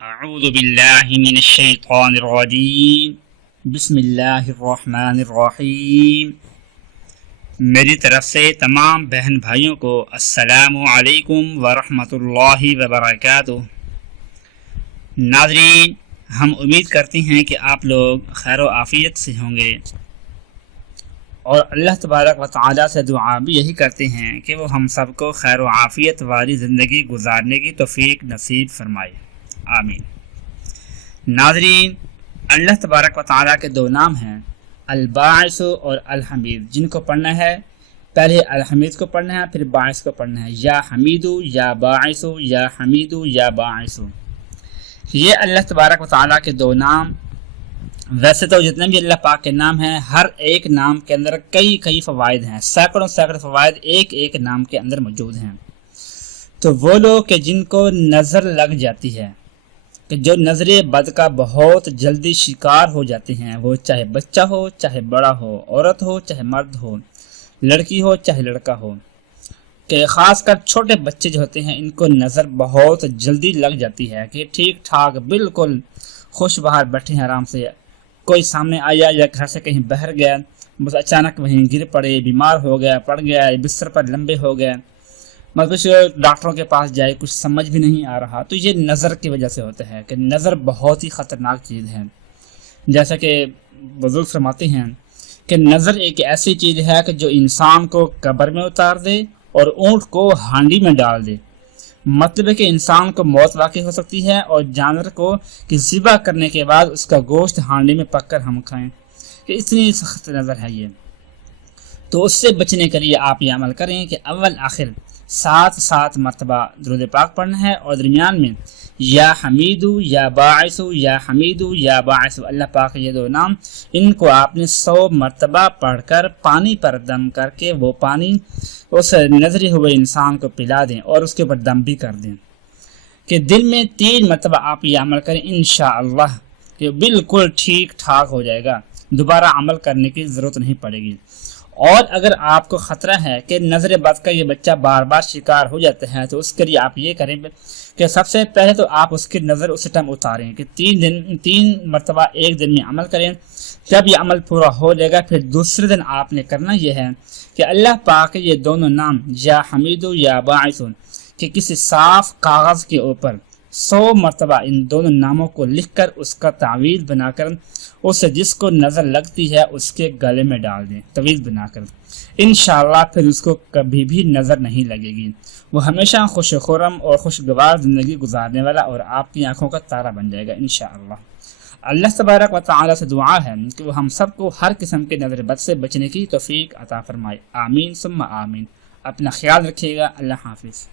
اعوذ باللہ من الشیطان الرجیم بسم اللہ الرحمن الرحیم میری طرف سے تمام بہن بھائیوں کو السلام علیکم ورحمۃ اللہ وبرکاتہ. ناظرین، ہم امید کرتے ہیں کہ آپ لوگ خیر و عافیت سے ہوں گے. اور اللہ تبارک و تعالیٰ سے دعا بھی یہی کرتے ہیں کہ وہ ہم سب کو خیر و عافیت والی زندگی گزارنے کی توفیق نصیب فرمائے. آمین۔ ناظرین، اللہ تبارک و تعالیٰ کے دو نام ہیں، الباعث اور الحمید۔ جن کو پڑھنا ہے، پہلے الحمید کو پڑھنا ہے، پھر باعث کو پڑھنا ہے۔ یا حمید، یا باعث، یا حمید، یا باعث۔ یہ اللہ تبارک و تعالیٰ کے دو نام۔ ویسے تو جتنے بھی اللہ پاک کے نام ہیں، ہر ایک نام کے اندر کئی کئی فوائد ہیں۔ سینکڑوں سینکڑوں فوائد ایک ایک نام کے اندر موجود ہیں۔ تو وہ لوگ کہ جن کو نظر لگ جاتی ہے کہ جو نظر بد کا بہت جلدی شکار ہو جاتے ہیں، وہ چاہے بچہ ہو، چاہے بڑا ہو، عورت ہو، چاہے مرد ہو، لڑکی ہو، چاہے لڑکا ہو۔ کہ خاص کر چھوٹے بچے جو ہوتے ہیں، ان کو نظر بہت جلدی لگ جاتی ہے کہ ٹھیک ٹھاک، بالکل خوش بہار بیٹھے ہیں آرام سے۔ کوئی سامنے آیا یا گھر سے کہیں بہر گیا، بس اچانک وہیں گر پڑے، بیمار ہو گیا، پڑ گیا، بستر پر لمبے ہو گئے۔ مطلب ڈاکٹروں کے پاس جائے، کچھ سمجھ بھی نہیں آ رہا۔ تو یہ نظر کی وجہ سے ہوتا ہے کہ نظر بہت ہی خطرناک چیز ہے۔ جیسا کہ بزرگ فرماتے ہیں کہ نظر ایک ایسی چیز ہے کہ جو انسان کو قبر میں اتار دے اور اونٹ کو ہانڈی میں ڈال دے۔ مطلب ہے کہ انسان کو موت واقع ہو سکتی ہے اور جانور کو کہ ذبح کرنے کے بعد اس کا گوشت ہانڈی میں پک کر ہم کھائیں۔ کہ اتنی سخت نظر ہے یہ۔ تو اس سے بچنے کے لیے آپ یہ عمل کریں کہ اول آخر سات سات مرتبہ درود پاک پڑھنا ہے اور درمیان میں یا حمید یا باعث یا حمید یا باعث اللہ پاک یہ دو نام، ان کو آپ نے سو مرتبہ پڑھ کر پانی پر دم کر کے وہ پانی اس نظری ہوئے انسان کو پلا دیں اور اس کے اوپر دم بھی کر دیں۔ کہ دل میں تین مرتبہ آپ یہ عمل کریں انشاءاللہ کہ بالکل ٹھیک ٹھاک ہو جائے گا۔ دوبارہ عمل کرنے کی ضرورت نہیں پڑے گی۔ اور اگر آپ کو خطرہ ہے کہ نظر بد کا یہ بچہ بار بار شکار ہو جاتا ہے تو اس کے لیے آپ یہ کریں کہ سب سے پہلے تو آپ اس کی نظر اس ٹائم اتاریں کہ تین دن، تین مرتبہ ایک دن میں عمل کریں، جب یہ عمل پورا ہو جائے گا، پھر دوسرے دن آپ نے کرنا یہ ہے کہ اللہ پاک یہ دونوں نام یا حمید یا باعث کہ کسی صاف کاغذ کے اوپر سو مرتبہ ان دونوں ناموں کو لکھ کر اس کا تعویذ بنا کر اسے جس کو نظر لگتی ہے اس کے گلے میں ڈال دیں طویل بنا کر۔ انشاءاللہ پھر اس کو کبھی بھی نظر نہیں لگے گی۔ وہ ہمیشہ خوش خورم اور خوشگوار زندگی گزارنے والا اور آپ کی آنکھوں کا تارہ بن جائے گا، انشاءاللہ۔ اللہ تبارک و تعالیٰ سے دعا ہے کہ وہ ہم سب کو ہر قسم کے نظر بد سے بچنے کی توفیق عطا فرمائے۔ آمین، ثم آمین۔ اپنا خیال رکھیے گا۔ اللہ حافظ۔